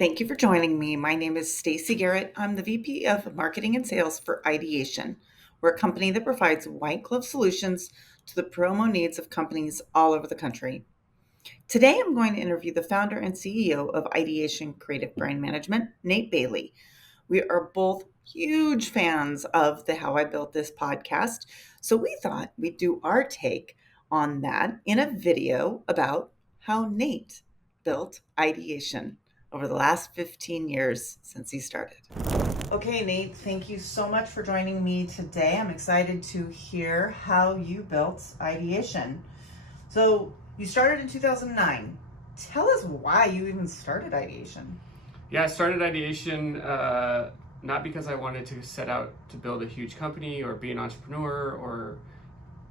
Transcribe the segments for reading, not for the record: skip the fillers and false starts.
Thank you for joining me. My name is Stacy Garrett. I'm the VP of Marketing and Sales for Ideation. We're a company that provides white glove solutions to the promo needs of companies all over the country. Today, I'm going to interview the founder and CEO of Ideation Creative Brand Management, Nate Bailey. We are both huge fans of the How I Built This podcast, so we thought we'd do our take on that in a video about how Nate built Ideation over the last 15 years since he started. Okay, Nate, thank you so much for joining me today. I'm excited to hear how you built Ideation. So, you started in 2009. Tell us why you even started Ideation. Yeah, I started Ideation not because I wanted to set out to build a huge company or be an entrepreneur or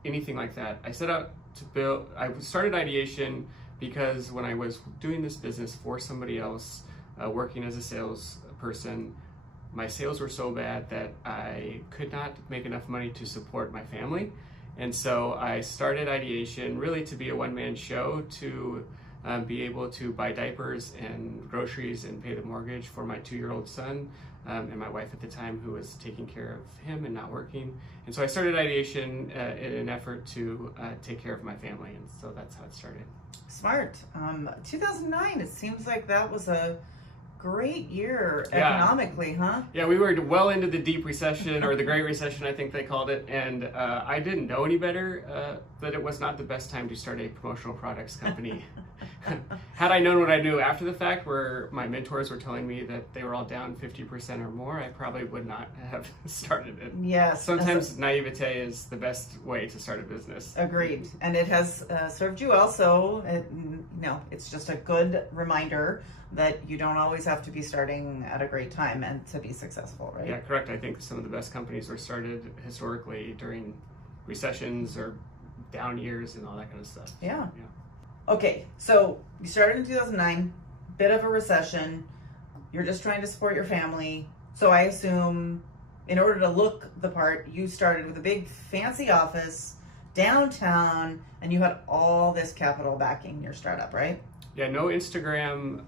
anything like that. I started Ideation because when I was doing this business for somebody else, working as a salesperson, my sales were so bad that I could not make enough money to support my family. And so I started Ideation really to be a one-man show to be able to buy diapers and groceries and pay the mortgage for my 2-year-old son and my wife at the time, who was taking care of him and not working. And so I started Ideation in an effort to take care of my family, and so that's how it started. Smart. 2009, it seems like that was a great year economically, huh? Yeah, we were well into the deep recession, or the Great Recession, I think they called it, and I didn't know any better that it was not the best time to start a promotional products company. Had I known what I knew after the fact, where my mentors were telling me that they were all down 50% or more, I probably would not have started it. Yes. Sometimes naivete is the best way to start a business. Agreed. And it has served you well, so it's just a good reminder that you don't always have to be starting at a great time and to be successful, right? Yeah, correct. I think some of the best companies were started historically during recessions or down years and all that kind of stuff. Yeah. Okay, so you started in 2009, bit of a recession. You're just trying to support your family. So I assume in order to look the part, you started with a big fancy office downtown, and you had all this capital backing your startup, right? Yeah, no Instagram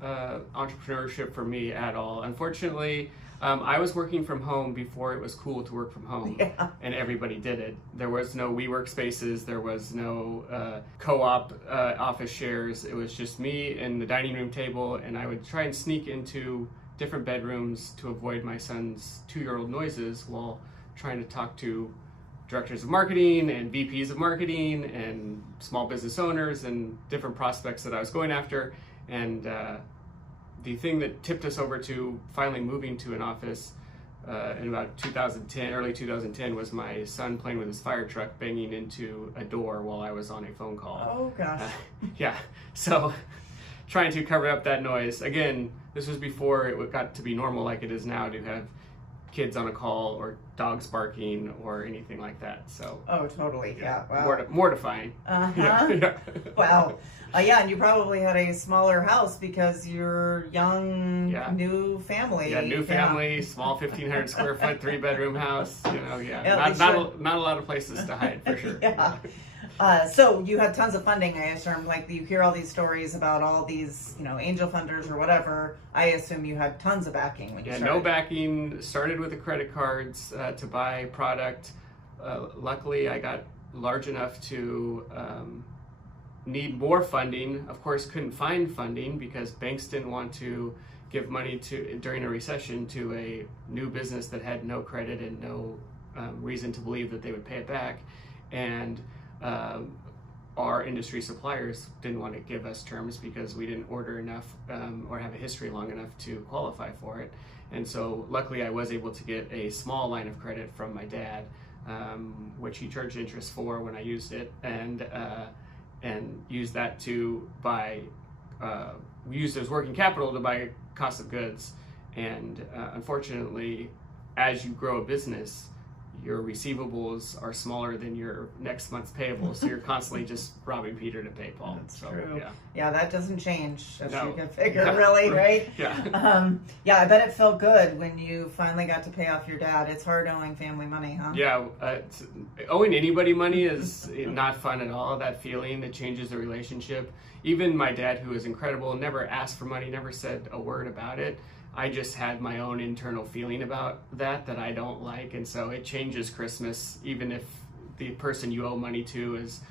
entrepreneurship for me at all. Unfortunately, I was working from home before it was cool to work from home, and everybody did it. There was no WeWork spaces, there was no co-op office shares. It was just me and the dining room table, and I would try and sneak into different bedrooms to avoid my son's 2-year-old noises while trying to talk to directors of marketing and VPs of marketing and small business owners and different prospects that I was going after. And the thing that tipped us over to finally moving to an office in about 2010, early 2010, was my son playing with his fire truck, banging into a door while I was on a phone call. Oh gosh. Yeah, so trying to cover up that noise. Again, this was before it got to be normal like it is now to have kids on a call or dogs barking or anything like that. So oh, totally. Yeah. Wow. Mortifying. Yeah. Wow. And you probably had a smaller house because you're young, new family. Yeah, new family, small 1,500 square foot, 3-bedroom house. Not a lot of places to hide, for sure. Yeah. So you had tons of funding, I assume. Like, you hear all these stories about all these, angel funders or whatever. I assume you had tons of backing when you started. No backing. Started with the credit cards to buy product. Luckily, I got large enough to need more funding. Of course, couldn't find funding because banks didn't want to give money during a recession to a new business that had no credit and no reason to believe that they would pay it back. And our industry suppliers didn't want to give us terms because we didn't order enough or have a history long enough to qualify for it. And so luckily I was able to get a small line of credit from my dad, which he charged interest for when I used it, and used that to buy, we used it as working capital to buy cost of goods. And unfortunately, as you grow a business, your receivables are smaller than your next month's payables, so you're constantly just robbing Peter to pay Paul. That's so, true. Yeah. Yeah, that doesn't change, as No. you can figure, Yeah. really, right? Yeah. Yeah, I bet it felt good when you finally got to pay off your dad. It's hard owing family money, huh? Yeah, owing anybody money is not fun at all. That feeling, it changes the relationship. Even my dad, who is incredible, never asked for money, never said a word about it. I just had my own internal feeling about that I don't like, and so it changes Christmas. Even if the person you owe money to is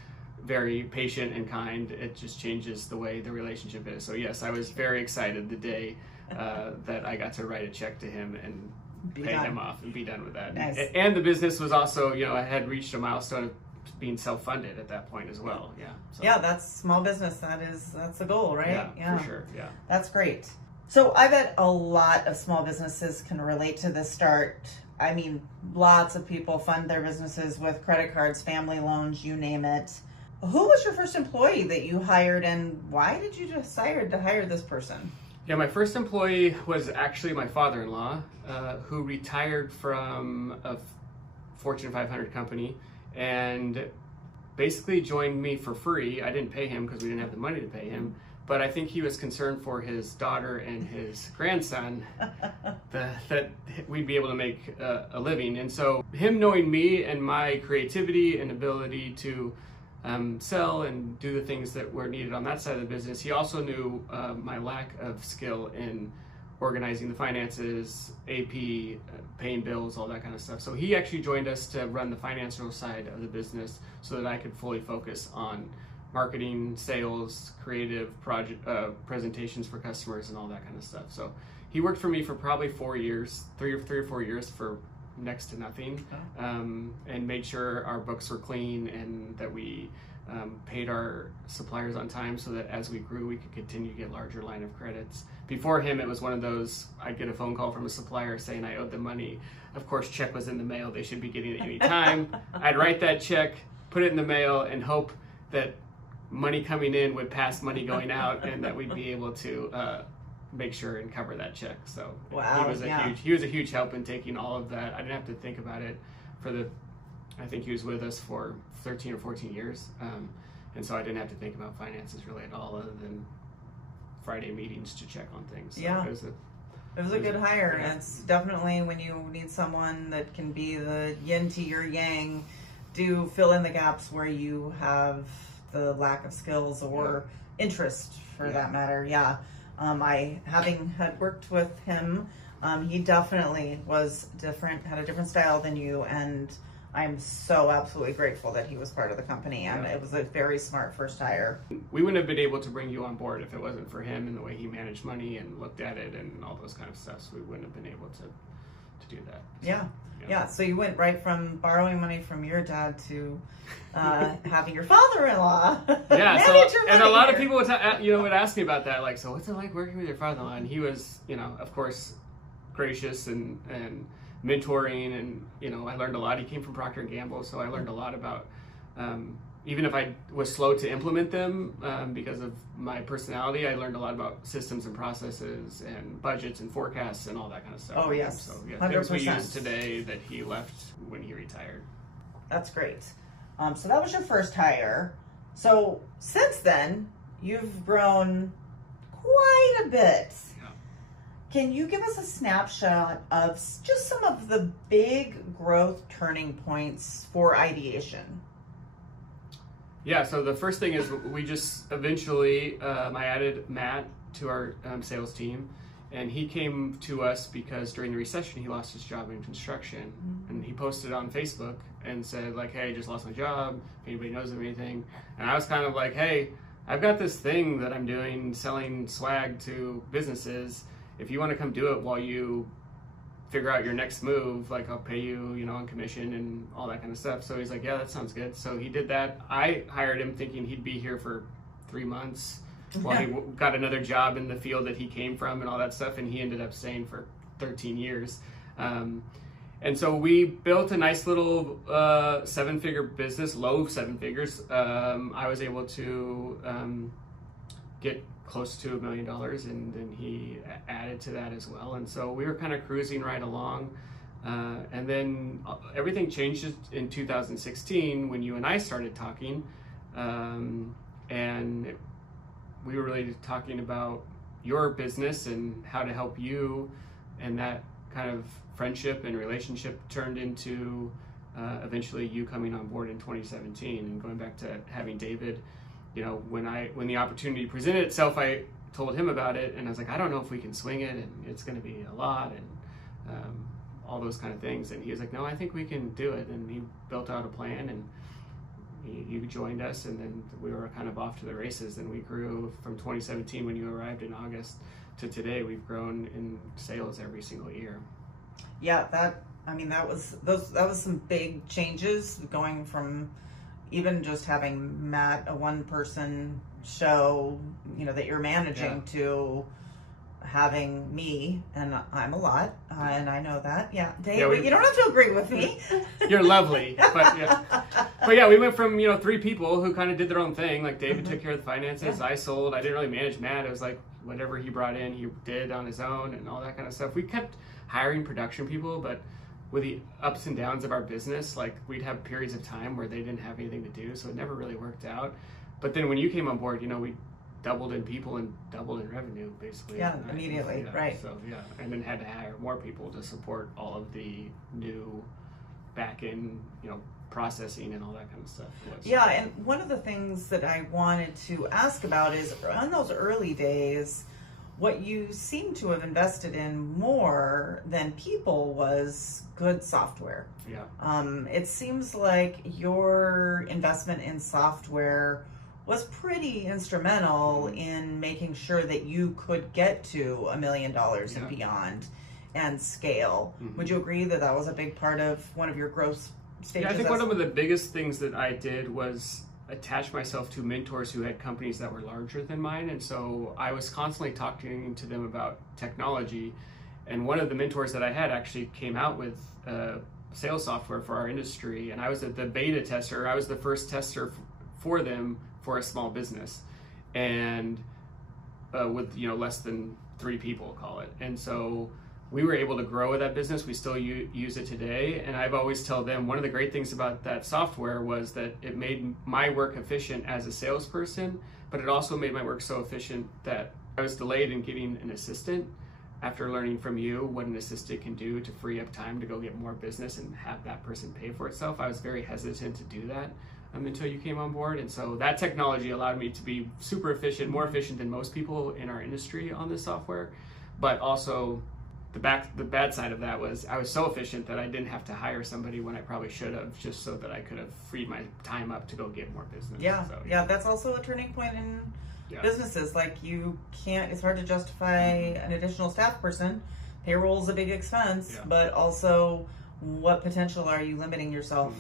very patient and kind, it just changes the way the relationship is. So yes, I was very excited the day that I got to write a check to him and pay him off and be done with that. Nice. And the business was also, I had reached a milestone of being self-funded at that point as well. Yeah. So. Yeah, that's small business. That's the goal, right? Yeah, for sure. Yeah. That's great. So I bet a lot of small businesses can relate to this start. I mean, lots of people fund their businesses with credit cards, family loans, you name it. Who was your first employee that you hired, and why did you decide to hire this person? Yeah, my first employee was actually my father-in-law, who retired from a Fortune 500 company and basically joined me for free. I didn't pay him because we didn't have the money to pay him. But I think he was concerned for his daughter and his grandson that we'd be able to make a living. And so him knowing me and my creativity and ability to sell and do the things that were needed on that side of the business, he also knew my lack of skill in organizing the finances, AP, paying bills, all that kind of stuff. So he actually joined us to run the financial side of the business so that I could fully focus on marketing, sales, creative project presentations for customers, and all that kind of stuff. So he worked for me for probably 4 years, three or 4 years for next to nothing, and made sure our books were clean and that we paid our suppliers on time so that as we grew, we could continue to get larger line of credits. Before him, it was one of those, I'd get a phone call from a supplier saying I owed them money. Of course, check was in the mail. They should be getting it any time. I'd write that check, put it in the mail, and hope that money coming in would pass money going out, and that we'd be able to make sure and cover that check. So wow, he was a huge help in taking all of that. I didn't have to think about it I think he was with us for 13 or 14 years. And so I didn't have to think about finances really at all, other than Friday meetings to check on things. So yeah. It was a good hire. Yeah. It's definitely when you need someone that can be the yin to your yang, do fill in the gaps where you have the lack of skills or interest for that matter. Yeah. I, having had worked with him, he definitely was different, had a different style than you, and I'm so absolutely grateful that he was part of the company, and it was a very smart first hire. We wouldn't have been able to bring you on board if it wasn't for him and the way he managed money and looked at it and all those kind of stuff. So we wouldn't have been able to do that. So, yeah. So you went right from borrowing money from your dad to having your father-in-law manage your money. And a lot of people would would ask me about that, like, so what's it like working with your father-in-law? And he was, of course, gracious and mentoring, and I learned a lot. He came from Procter & Gamble, so I learned a lot about even if I was slow to implement them because of my personality, I learned a lot about systems and processes and budgets and forecasts and all that kind of stuff. Oh yes, so 100%. Things we use today that he left when he retired. That's great. So that was your first hire. So since then, you've grown quite a bit. Can you give us a snapshot of just some of the big growth turning points for Ideation? Yeah, so the first thing is we just eventually, I added Matt to our sales team, and he came to us because during the recession he lost his job in construction, and he posted on Facebook and said like, hey, I just lost my job, if anybody knows of anything. And I was kind of like, hey, I've got this thing that I'm doing, selling swag to businesses. If you want to come do it while you figure out your next move, like I'll pay you, on commission and all that kind of stuff. So he's like, yeah, that sounds good. So he did that. I hired him thinking he'd be here for 3 months while he got another job in the field that he came from and all that stuff. And he ended up staying for 13 years. And so we built a nice little 7-figure business, low 7 figures. I was able to get close to $1 million, and then he added to that as well. And so we were kind of cruising right along. And then everything changed in 2016 when you and I started talking. And we were really talking about your business and how to help you, and that kind of friendship and relationship turned into eventually you coming on board in 2017 and going back to having David. When the opportunity presented itself, I told him about it, and I was like, I don't know if we can swing it, and it's going to be a lot, and all those kind of things. And he was like, no, I think we can do it. And he built out a plan, and you joined us, and then we were kind of off to the races. And we grew from 2017 when you arrived in August to today. We've grown in sales every single year. Yeah, that was some big changes, going from even just having Matt, a one-person show, that you're managing, to having me, and I'm a lot, and I know that. Yeah, Dave, you don't have to agree with me. You're lovely, but yeah, we went from 3 people who kind of did their own thing. Like David took care of the finances, I sold. I didn't really manage Matt. It was like whatever he brought in, he did on his own, and all that kind of stuff. We kept hiring production people, but with the ups and downs of our business, like we'd have periods of time where they didn't have anything to do, so it never really worked out. But then when you came on board, we doubled in people and doubled in revenue, basically. Yeah, immediately, right. So, and then had to hire more people to support all of the new back-end, processing and all that kind of stuff. Yeah, and one of the things that I wanted to ask about is, in those early days, what you seem to have invested in more than people was good software. Yeah. It seems like your investment in software was pretty instrumental in making sure that you could get to $1 million and beyond and scale. Would you agree that that was a big part of one of your growth stages? Yeah, I think one of the biggest things that I did was attach myself to mentors who had companies that were larger than mine, and so I was constantly talking to them about technology. And one of the mentors that I had actually came out with sales software for our industry, and I was the beta tester. I was the first tester for them for a small business, and with less than 3 people, call it. And so we were able to grow that business. We still use it today, and I've always tell them one of the great things about that software was that it made my work efficient as a salesperson, but it also made my work so efficient that I was delayed in getting an assistant. After learning from you what an assistant can do to free up time to go get more business and have that person pay for itself, I was very hesitant to do that until you came on board. And so that technology allowed me to be super efficient, more efficient than most people in our industry on this software. But also the bad side of that was I was so efficient that I didn't have to hire somebody when I probably should have, just so that I could have freed my time up to go get more business. Yeah, so, yeah, that's also a turning point in businesses. Like it's hard to justify an additional staff person. Payroll's a big expense, but also what potential are you limiting yourself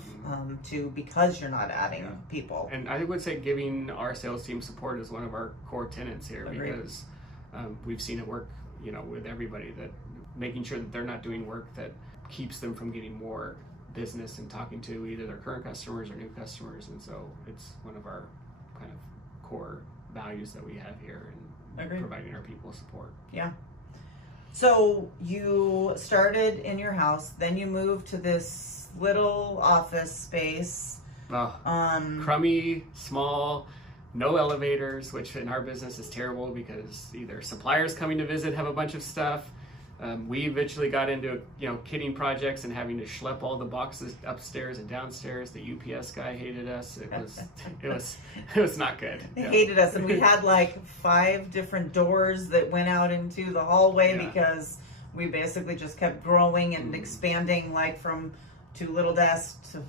to because you're not adding people? And I would say giving our sales team support is one of our core tenets here. Agreed. Because we've seen it work, with everybody, that making sure that they're not doing work that keeps them from getting more business and talking to either their current customers or new customers. And so it's one of our kind of core values that we have here in providing our people support. Yeah. So you started in your house, then you moved to this little office space. Crummy, small, no elevators, which in our business is terrible because either suppliers coming to visit have a bunch of stuff. We eventually got into kitting projects and having to schlep all the boxes upstairs and downstairs. The UPS guy hated us. It was not good. He hated us, and we had like 5 different doors that went out into the hallway because we basically just kept growing and expanding, like from 2 little desks to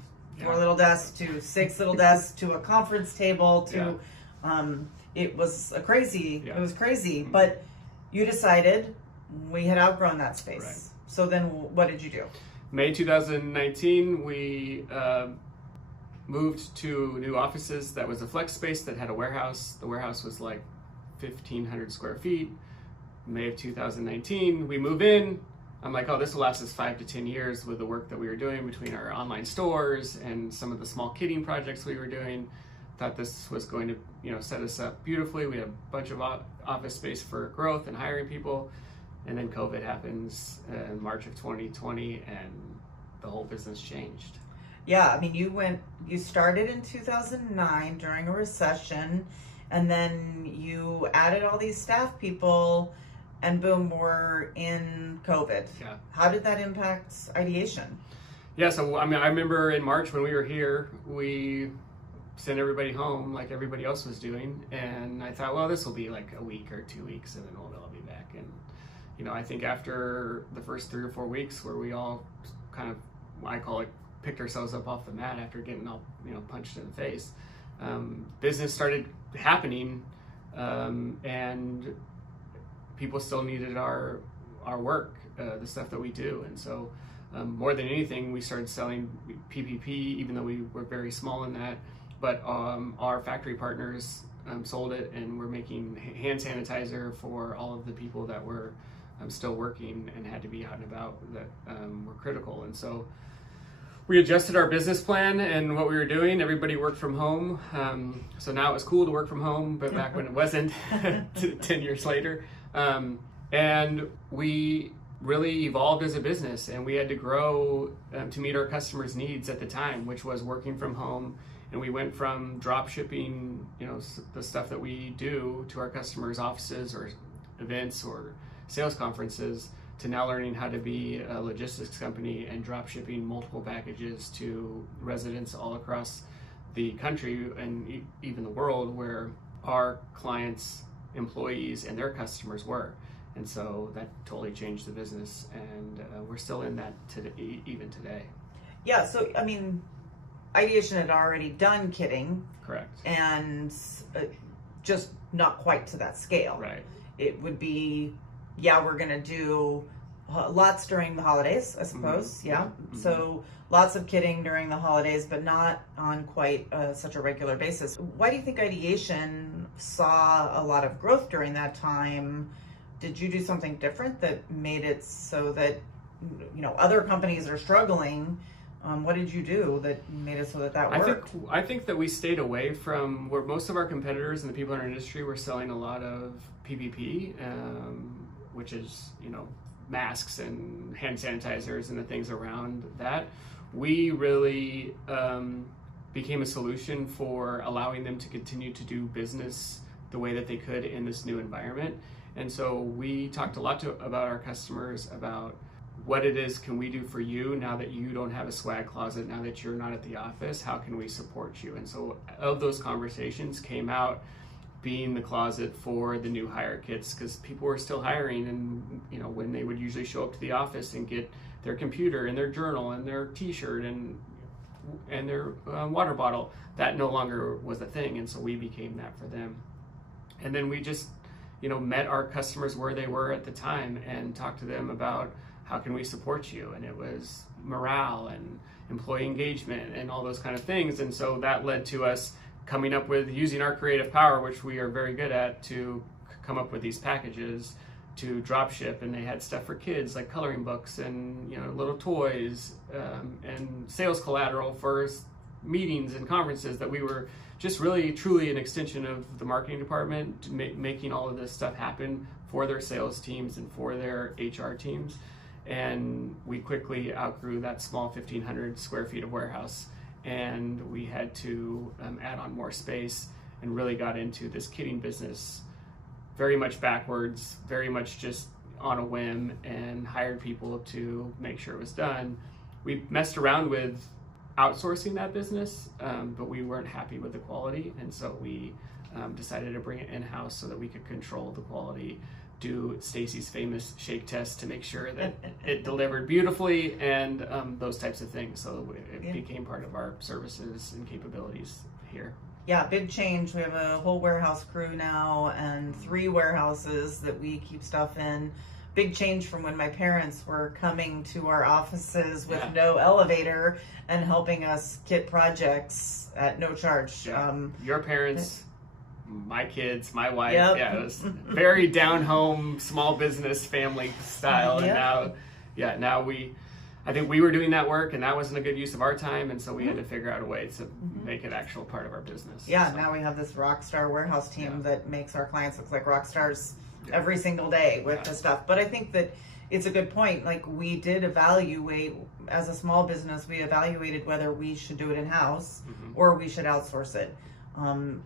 4 little desks to 6 little desks to a conference table to it was crazy. It was crazy, but you decided. We had outgrown that space. Right. So then what did you do? May 2019, we moved to new offices. That was a flex space that had a warehouse. The warehouse was like 1,500 square feet. May of 2019, we move in. I'm like, oh, this will last us 5 to 10 years with the work that we were doing between our online stores and some of the small kitting projects we were doing. Thought this was going to set us up beautifully. We had a bunch of office space for growth and hiring people. And then COVID happens in March of 2020, and the whole business changed. Yeah, I mean, you started in 2009 during a recession, and then you added all these staff people, and boom, we're in COVID. Yeah. How did that impact Ideation? Yeah, so I mean, I remember in March when we were here, we sent everybody home like everybody else was doing, and I thought, well, this will be like a week or 2 weeks, and then I'll be back. And I think after the first 3 or 4 weeks, where we all kind of, I call it, picked ourselves up off the mat after getting all punched in the face, business started happening, and people still needed our work, the stuff that we do, and so. More than anything, we started selling PPP, even though we were very small in that. But our factory partners sold it, and we're making hand sanitizer for all of the people that were still working and had to be out and about, that were critical. And so we adjusted our business plan and what we were doing. Everybody worked from home. So now it's cool to work from home, but back when it wasn't, 10 years later. And we really evolved as a business, and we had to grow to meet our customers' needs at the time, which was working from home. And we went from drop shipping, the stuff that we do to our customers' offices or events or sales conferences, to now learning how to be a logistics company and drop shipping multiple packages to residents all across the country and even the world, where our clients, employees, and their customers were. And so that totally changed the business, and we're still in that even today. Yeah, so I mean, Ideation had already done kitting. Correct. And just not quite to that scale. Right. It would be, we're going to do lots during the holidays, I suppose. Mm-hmm. Yeah. Mm-hmm. So lots of kitting during the holidays, but not on quite such a regular basis. Why do you think Ideation saw a lot of growth during that time? Did you do something different that made it so that, other companies are struggling? What did you do that made it so that worked? I think that we stayed away from where most of our competitors and the people in our industry were selling a lot of PPP, which is, masks and hand sanitizers and the things around that. We really became a solution for allowing them to continue to do business the way that they could in this new environment. And so we talked a lot about our customers about what it is can we do for you now that you don't have a swag closet, now that you're not at the office, how can we support you? And so of those conversations came out being the closet for the new hire kits, because people were still hiring, and when they would usually show up to the office and get their computer and their journal and their t-shirt and their water bottle, that no longer was a thing. And so we became that for them. And then we just met our customers where they were at the time and talked to them about how can we support you? And it was morale and employee engagement and all those kind of things. And so that led to us coming up with using our creative power, which we are very good at, to come up with these packages to drop ship. And they had stuff for kids like coloring books and little toys, and sales collateral for meetings and conferences, that we were just really truly an extension of the marketing department, making all of this stuff happen for their sales teams and for their HR teams. And we quickly outgrew that small 1,500 square feet of warehouse, and we had to add on more space, and really got into this kitting business very much backwards, very much just on a whim, and hired people to make sure it was done. We messed around with outsourcing that business, but we weren't happy with the quality, and so we decided to bring it in-house so that we could control the quality, do Stacy's famous shake test to make sure that it delivered beautifully, and those types of things. So it became part of our services and capabilities here. Yeah, big change. We have a whole warehouse crew now and 3 warehouses that we keep stuff in. Big change from when my parents were coming to our offices with no elevator and helping us kit projects at no charge. Yeah. Your parents, my kids, my wife, it was very down home, small business, family style. And now I think we were doing that work, and that wasn't a good use of our time, and so we had to figure out a way to make it actual part of our business. Yeah, so now we have this rock star warehouse team that makes our clients look like rock stars every single day with the stuff. But I think that it's a good point. Like, we did evaluate, as a small business, we evaluated whether we should do it in-house or we should outsource it.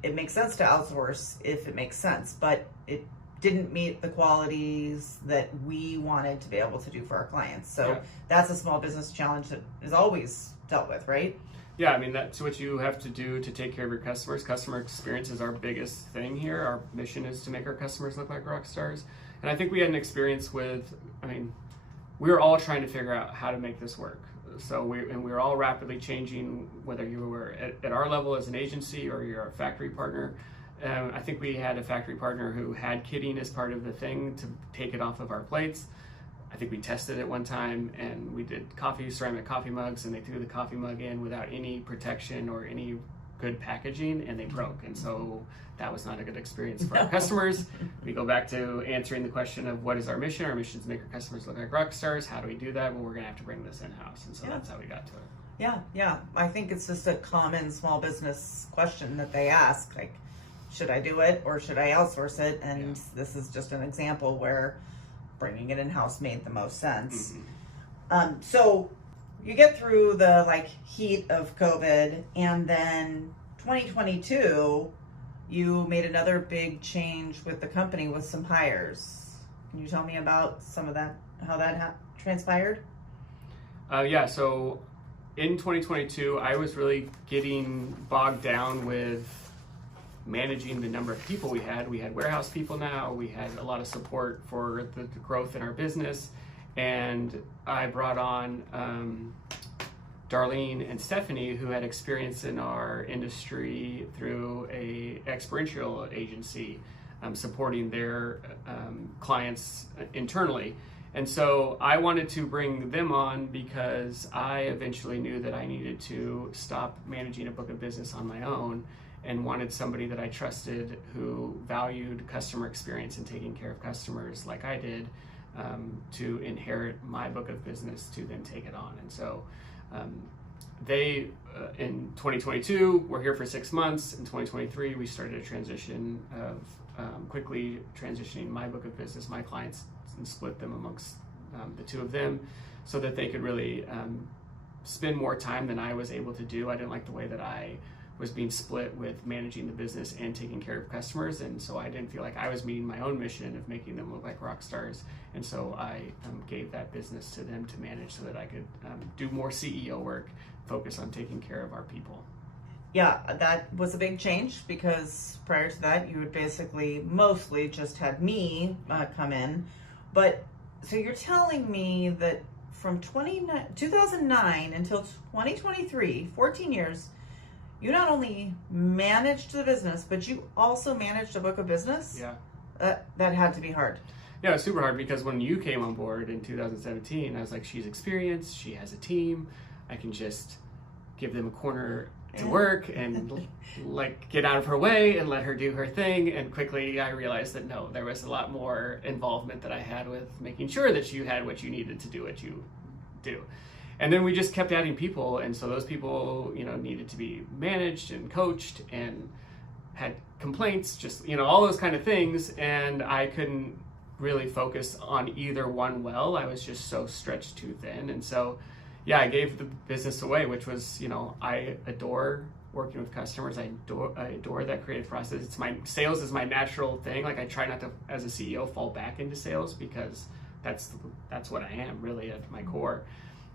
It makes sense to outsource if it makes sense, but it didn't meet the qualities that we wanted to be able to do for our clients. So that's a small business challenge that is always dealt with, right? Yeah, I mean, that's what you have to do to take care of your customers. Customer experience is our biggest thing here. Our mission is to make our customers look like rock stars. And I think we had an experience with, we were all trying to figure out how to make this work. So we were all rapidly changing, whether you were at our level as an agency or you're a factory partner. I think we had a factory partner who had kitting as part of the thing to take it off of our plates. I think we tested it one time and we did ceramic coffee mugs, and they threw the coffee mug in without any protection or any good packaging, and they broke. And so that was not a good experience for our customers. We go back to answering the question of what is our mission? Our mission is to make our customers look like rock stars. How do we do that? Well, we're going to have to bring this in-house. And so that's how we got to it. Yeah. I think it's just a common small business question that they ask, like, should I do it or should I outsource it? And this is just an example where bringing it in-house made the most sense. So you get through the heat of COVID, and then 2022, you made another big change with the company with some hires. Can you tell me about some of that, how that transpired? So in 2022, I was really getting bogged down with managing the number of people we had. We had warehouse people now. We had a lot of support for the growth in our business. And I brought on Darlene and Stephanie, who had experience in our industry through a experiential agency, supporting their clients internally. And so I wanted to bring them on because I eventually knew that I needed to stop managing a book of business on my own and wanted somebody that I trusted who valued customer experience and taking care of customers like I did, to inherit my book of business to then take it on. And so they, in 2022, were here for 6 months. In 2023, we started a transition of quickly transitioning my book of business, my clients, and split them amongst the two of them so that they could really spend more time than I was able to do. I didn't like the way that I was being split with managing the business and taking care of customers, and so I didn't feel like I was meeting my own mission of making them look like rock stars, and so I gave that business to them to manage so that I could do more CEO work, focus on taking care of our people. Yeah, that was a big change because prior to that, you had basically mostly just had me come in. But so you're telling me that from 2009 until 2023, 14 years, you not only managed the business, but you also managed a book of business? Yeah. That had to be hard. Yeah, it was super hard because when you came on board in 2017, I was like, she's experienced, she has a team, I can just give them a corner to work and get out of her way and let her do her thing. And quickly I realized that no, there was a lot more involvement that I had with making sure that you had what you needed to do what you do. And then we just kept adding people, and so those people, needed to be managed and coached and had complaints, just, all those kind of things. And I couldn't really focus on either one well. I was just so stretched too thin. And so, I gave the business away, which was, I adore working with customers. I adore that creative process. Sales is my natural thing. Like, I try not to, as a CEO, fall back into sales because that's what I am really at my core.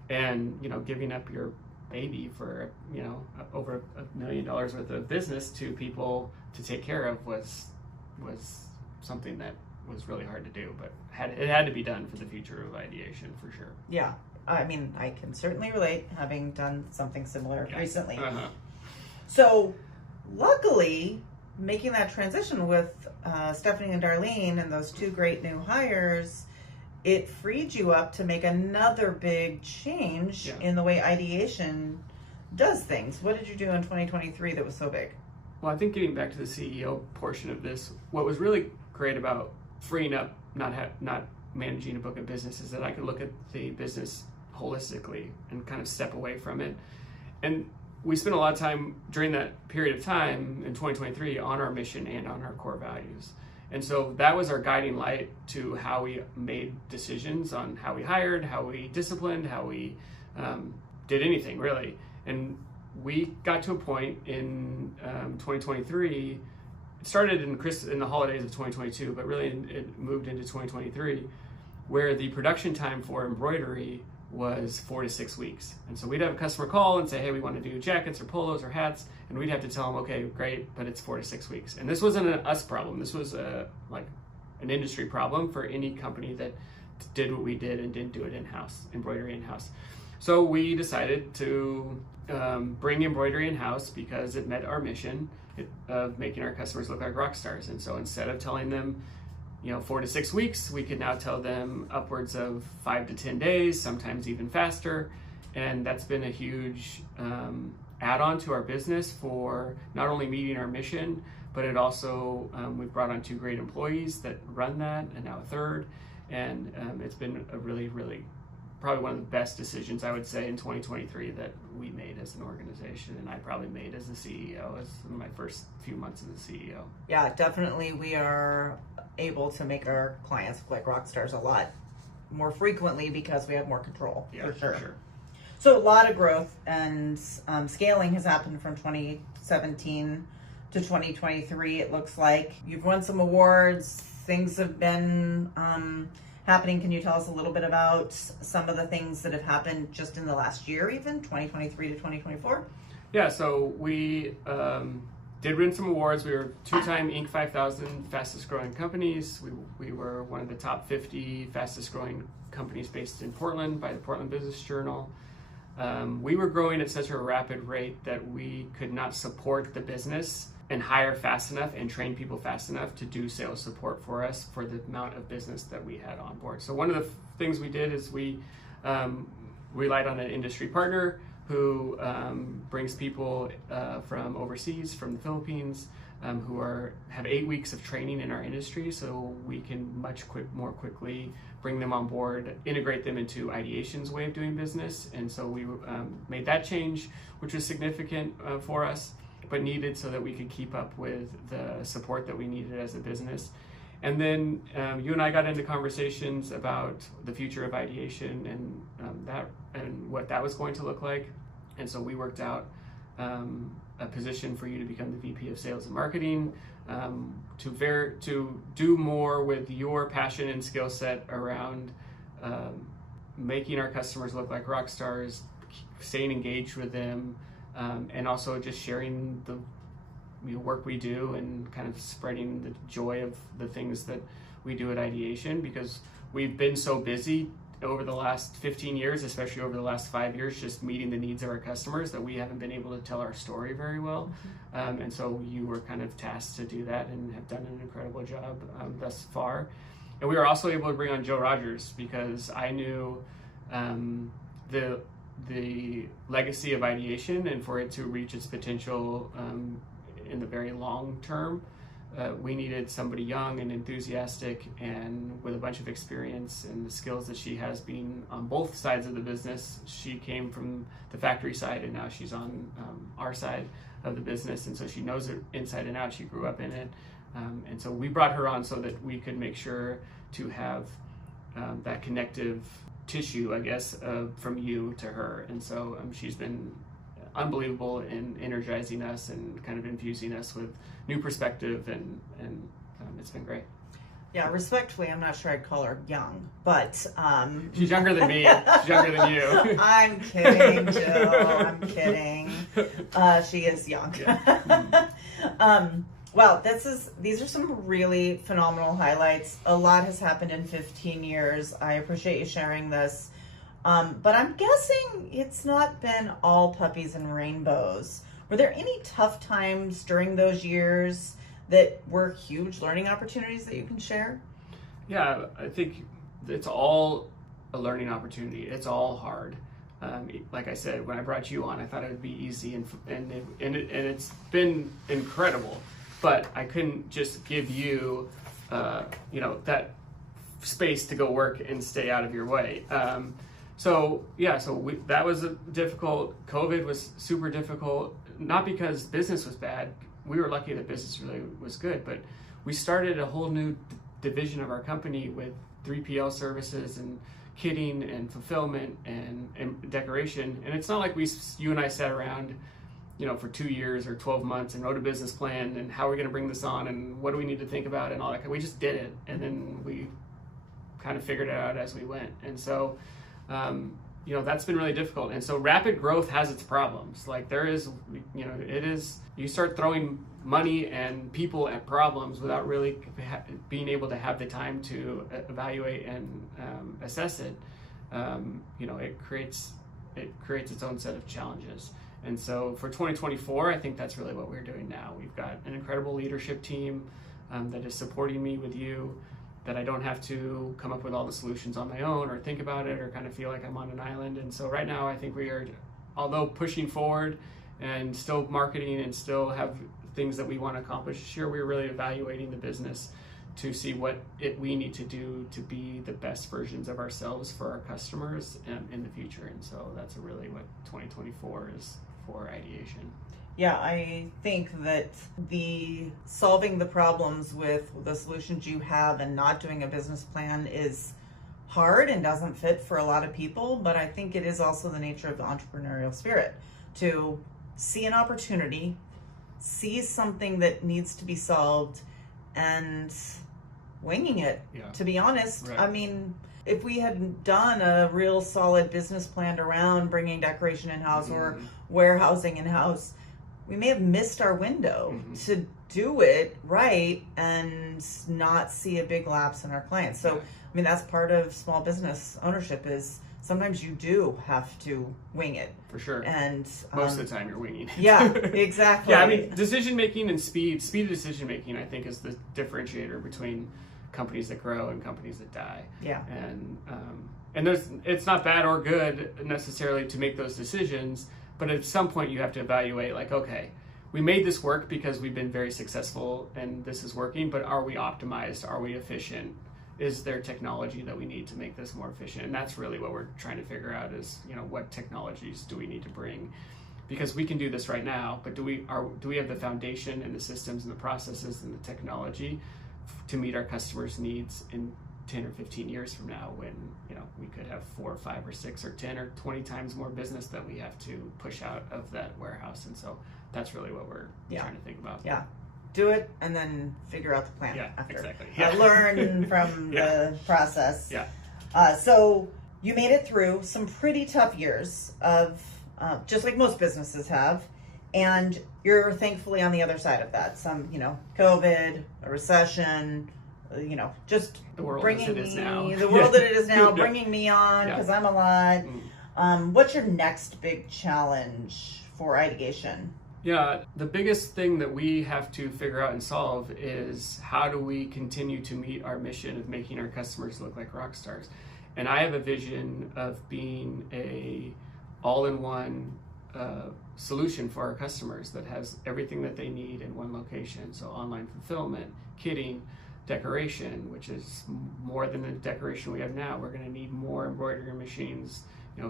And, giving up your baby for, over $1 million worth of business to people to take care of was something that was really hard to do, but it had to be done for the future of Ideation, for sure. Yeah. I mean, I can certainly relate, having done something similar recently. So luckily, making that transition with Stephanie and Darlene and those two great new hires, it freed you up to make another big change in the way Ideation does things. What did you do in 2023 that was so big? Well, I think getting back to the CEO portion of this, what was really great about freeing up, not managing a book of business, is that I could look at the business holistically and kind of step away from it. And we spent a lot of time during that period of time in 2023 on our mission and on our core values. And so that was our guiding light to how we made decisions on how we hired, how we disciplined, how we did anything really. And we got to a point in 2023. It started in the holidays of 2022, but really it moved into 2023, where the production time for embroidery was 4 to 6 weeks. And so we'd have a customer call and say, hey, we want to do jackets or polos or hats. And we'd have to tell them, okay, great, but it's 4 to 6 weeks. And this wasn't an us problem. This was like an industry problem for any company that did what we did and didn't do it in-house, embroidery in-house. So we decided to bring embroidery in-house because it met our mission of making our customers look like rock stars. And so instead of telling them, 4 to 6 weeks, we could now tell them upwards of 5 to 10 days, sometimes even faster. And that's been a huge add-on to our business for not only meeting our mission, but it also, we've brought on 2 great employees that run that, and now a 3rd. And it's been a really, really, probably one of the best decisions, I would say, in 2023 that we made as an organization, and I probably made as the CEO, as in my first few months as the CEO. Yeah, definitely we are able to make our clients look like rock stars a lot more frequently because we have more control. Yeah, for sure. for sure. So a lot of growth and scaling has happened from 2017 to 2023. It looks like you've won some awards. Things have been happening. Can you tell us a little bit about some of the things that have happened just in the last year, even 2023 to 2024? Yeah, so we did win some awards. We were 2-time Inc. 5000 fastest growing companies. We were one of the top 50 fastest growing companies based in Portland by the Portland Business Journal. We were growing at such a rapid rate that we could not support the business and hire fast enough and train people fast enough to do sales support for us for the amount of business that we had on board. So one of the things we did is we relied on an industry partner who brings people from overseas, from the Philippines, who have 8 weeks of training in our industry, so we can more quickly bring them on board, integrate them into Ideation's way of doing business. And so we made that change, which was significant for us, but needed so that we could keep up with the support that we needed as a business. And then you and I got into conversations about the future of Ideation and what that was going to look like. And so we worked out a position for you to become the VP of Sales and Marketing, to do more with your passion and skill set around making our customers look like rock stars, staying engaged with them, and also just sharing the work we do and kind of spreading the joy of the things that we do at Ideation, because we've been so busy over the last 15 years, especially over the last 5 years, just meeting the needs of our customers, that we haven't been able to tell our story very well. And so you were kind of tasked to do that and have done an incredible job thus far. And we were also able to bring on Joe Rogers because I knew the legacy of Ideation, and for it to reach its potential in the very long term, we needed somebody young and enthusiastic and with a bunch of experience and the skills that she has being on both sides of the business. She came from the factory side and now she's on our side of the business, and so she knows it inside and out. She grew up in it, and so we brought her on so that we could make sure to have that connective tissue, I guess, from you to her. And so she's been unbelievable in energizing us and kind of infusing us with new perspective, and it's been great. Yeah, respectfully, I'm not sure I'd call her young, but she's younger than me. She's younger than you. I'm kidding, Jill. I'm kidding. She is young. Yeah. Well, these are some really phenomenal highlights. A lot has happened in 15 years. I appreciate you sharing this. But I'm guessing it's not been all puppies and rainbows. Were there any tough times during those years that were huge learning opportunities that you can share? Yeah, I think it's all a learning opportunity. It's all hard. Like I said, when I brought you on, I thought it would be easy, and it's been incredible. But I couldn't just give you, that space to go work and stay out of your way. So that was difficult. COVID was super difficult, not because business was bad. We were lucky that business really was good, but we started a whole new division of our company with 3PL services and kitting and fulfillment and decoration. And it's not like you and I sat around, for 2 years or 12 months and wrote a business plan and how are we going to bring this on and what do we need to think about and all that. We just did it, and then we kind of figured it out as we went. And so, that's been really difficult. And so rapid growth has its problems. Like there is, you start throwing money and people at problems without really being able to have the time to evaluate and assess it. It creates its own set of challenges. And so for 2024, I think that's really what we're doing now. We've got an incredible leadership team that is supporting me with you, that I don't have to come up with all the solutions on my own or think about it or kind of feel like I'm on an island. And so right now I think we are, although pushing forward and still marketing and still have things that we want to accomplish this year, we're really evaluating the business to see what we need to do to be the best versions of ourselves for our customers in the future. And so that's really what 2024 is for Ideation. Yeah, I think that solving the problems with the solutions you have and not doing a business plan is hard and doesn't fit for a lot of people, but I think it is also the nature of the entrepreneurial spirit to see an opportunity, see something that needs to be solved, and winging it, to be honest. Right. I mean, if we had done a real solid business plan around bringing decoration in-house or warehousing in-house, we may have missed our window to do it right and not see a big lapse in our clients. So, I mean, that's part of small business ownership is sometimes you do have to wing it. For sure. And most of the time you're winging it. Yeah, exactly. Yeah, I mean, decision making and speed of decision making, I think, is the differentiator between companies that grow and companies that die. Yeah. And it's not bad or good necessarily to make those decisions, but at some point you have to evaluate, like, okay, we made this work because we've been very successful and this is working, but are we optimized? Are we efficient? Is there technology that we need to make this more efficient? And that's really what we're trying to figure out is, what technologies do we need to bring? Because we can do this right now, but do we have the foundation and the systems and the processes and the technology to meet our customers' needs in 10 or 15 years from now when, we could have 4 or 5 or 6 or 10 or 20 times more business that we have to push out of that warehouse. And so that's really what we're trying to think about. Yeah. Do it and then figure out the plan after. Exactly. Yeah. Learn from the process. Yeah. So you made it through some pretty tough years of, just like most businesses have, and you're thankfully on the other side of that. Some, COVID, a recession, just the world bringing as it is now. The world that it is now, bringing me on because I'm a lot. What's your next big challenge for Ideation? Yeah, the biggest thing that we have to figure out and solve is how do we continue to meet our mission of making our customers look like rock stars. And I have a vision of being a all-in-one solution for our customers that has everything that they need in one location. So online fulfillment, kitting, decoration, which is more than the decoration we have now. We're going to need more embroidery machines,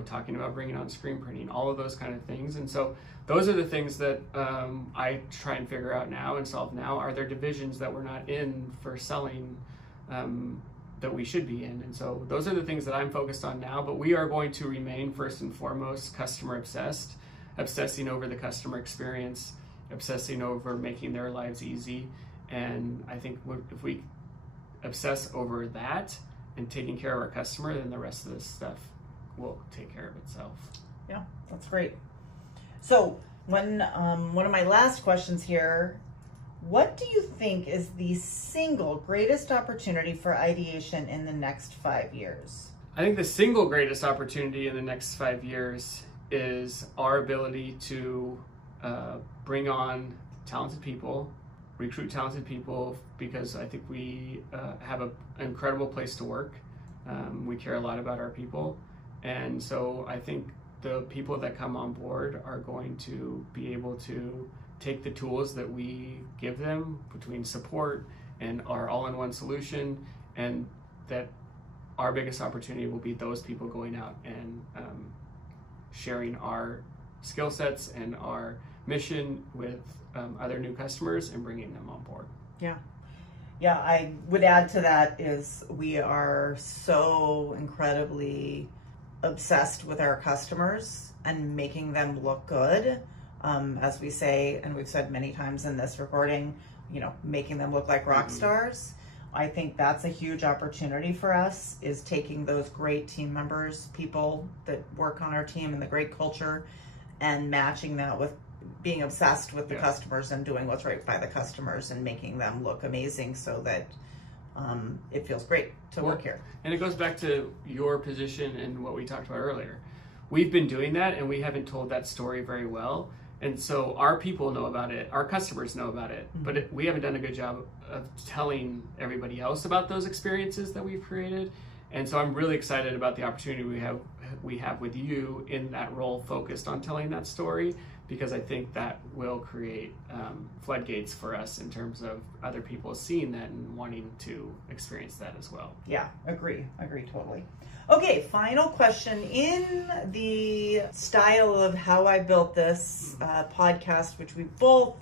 talking about bringing on screen printing, all of those kind of things. And so those are the things that I try and figure out now and solve now. Are there divisions that we're not in for selling that we should be in? And so those are the things that I'm focused on now, but we are going to remain first and foremost customer obsessed, obsessing over the customer experience, obsessing over making their lives easy. And I think if we obsess over that and taking care of our customer, then the rest of this stuff will take care of itself. Yeah, that's great. So one of my last questions here, what do you think is the single greatest opportunity for Ideation in the next 5 years? I think the single greatest opportunity in the next 5 years is our ability to bring on talented people, recruit talented people, because I think we have an incredible place to work. We care a lot about our people. And so I think the people that come on board are going to be able to take the tools that we give them between support and our all-in-one solution, and that our biggest opportunity will be those people going out and sharing our skill sets and our mission with other new customers and bringing them on board. Yeah. Yeah, I would add to that is we are so incredibly obsessed with our customers and making them look good. As we say, and we've said many times in this recording, making them look like rock Mm-hmm. stars. I think that's a huge opportunity for us, is taking those great team members, people that work on our team and the great culture, and matching that with being obsessed with the Yeah. customers and doing what's right by the customers and making them look amazing so that it feels great to Well, work here. and it goes back to your position and what we talked about earlier. We've been doing that and we haven't told that story very well. And so our people know about it, our customers know about it, Mm-hmm. but we haven't done a good job of telling everybody else about those experiences that we've created. And so I'm really excited about the opportunity we have with you in that role, focused on telling that story, because I think that will create floodgates for us in terms of other people seeing that and wanting to experience that as well. Yeah, agree totally. Okay, final question in the style of how I built this podcast, which we both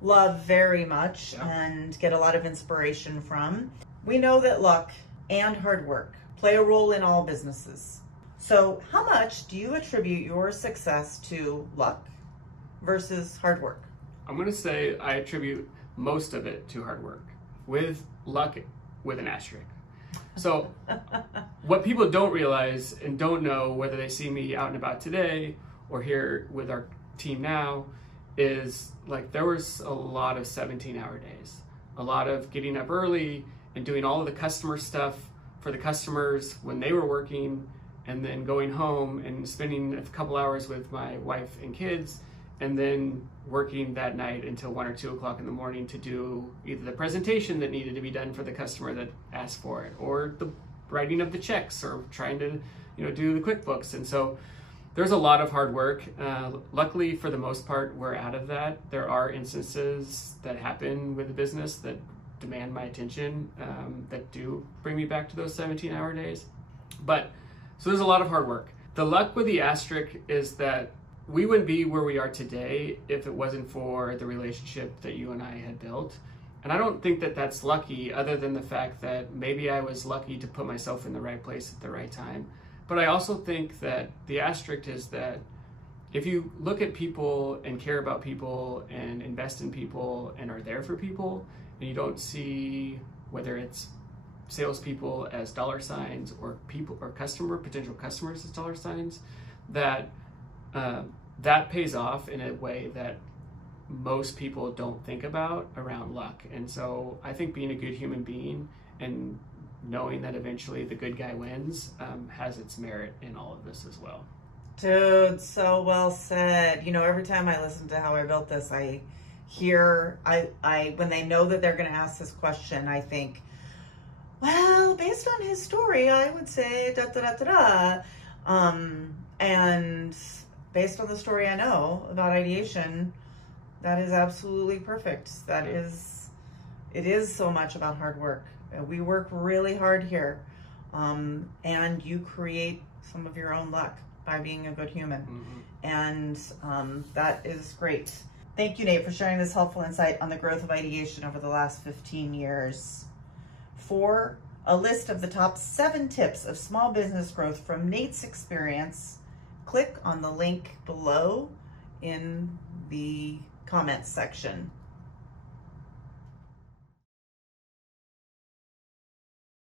love very much. Yeah. And get a lot of inspiration from. We know that luck and hard work play a role in all businesses. So how much do you attribute your success to luck versus hard work? I'm going to say I attribute most of it to hard work, with luck with an asterisk. So what people don't realize and don't know, whether they see me out and about today or here with our team now, is like there was a lot of 17-hour days, a lot of getting up early and doing all of the customer stuff for the customers when they were working, and then going home and spending a couple hours with my wife and kids, and then working that night until 1 or 2 o'clock in the morning to do either the presentation that needed to be done for the customer that asked for it, or the writing of the checks, or trying to do the QuickBooks. And so there's a lot of hard work. Luckily, for the most part, we're out of that. There are instances that happen with the business that demand my attention, that do bring me back to those 17-hour days. But so there's a lot of hard work. The luck with the asterisk is that we wouldn't be where we are today if it wasn't for the relationship that you and I had built. And I don't think that that's lucky, other than the fact that maybe I was lucky to put myself in the right place at the right time. But I also think that the asterisk is that if you look at people and care about people and invest in people and are there for people, and you don't see whether it's salespeople as dollar signs or people or potential customers as dollar signs, that that pays off in a way that most people don't think about around luck. And so I think being a good human being and knowing that eventually the good guy wins has its merit in all of this as well. Dude, so well said. Every time I listen to how I built this, I hear, when they know that they're going to ask this question, I think, well, based on his story, I would say da da da da da. And based on the story I know about ideation, that is absolutely perfect. It is so much about hard work. We work really hard here. And you create some of your own luck by being a good human. Mm-hmm. And that is great. Thank you, Nate, for sharing this helpful insight on the growth of ideation over the last 15 years. For a list of the top 7 tips of small business growth from Nate's experience, click on the link below in the comments section.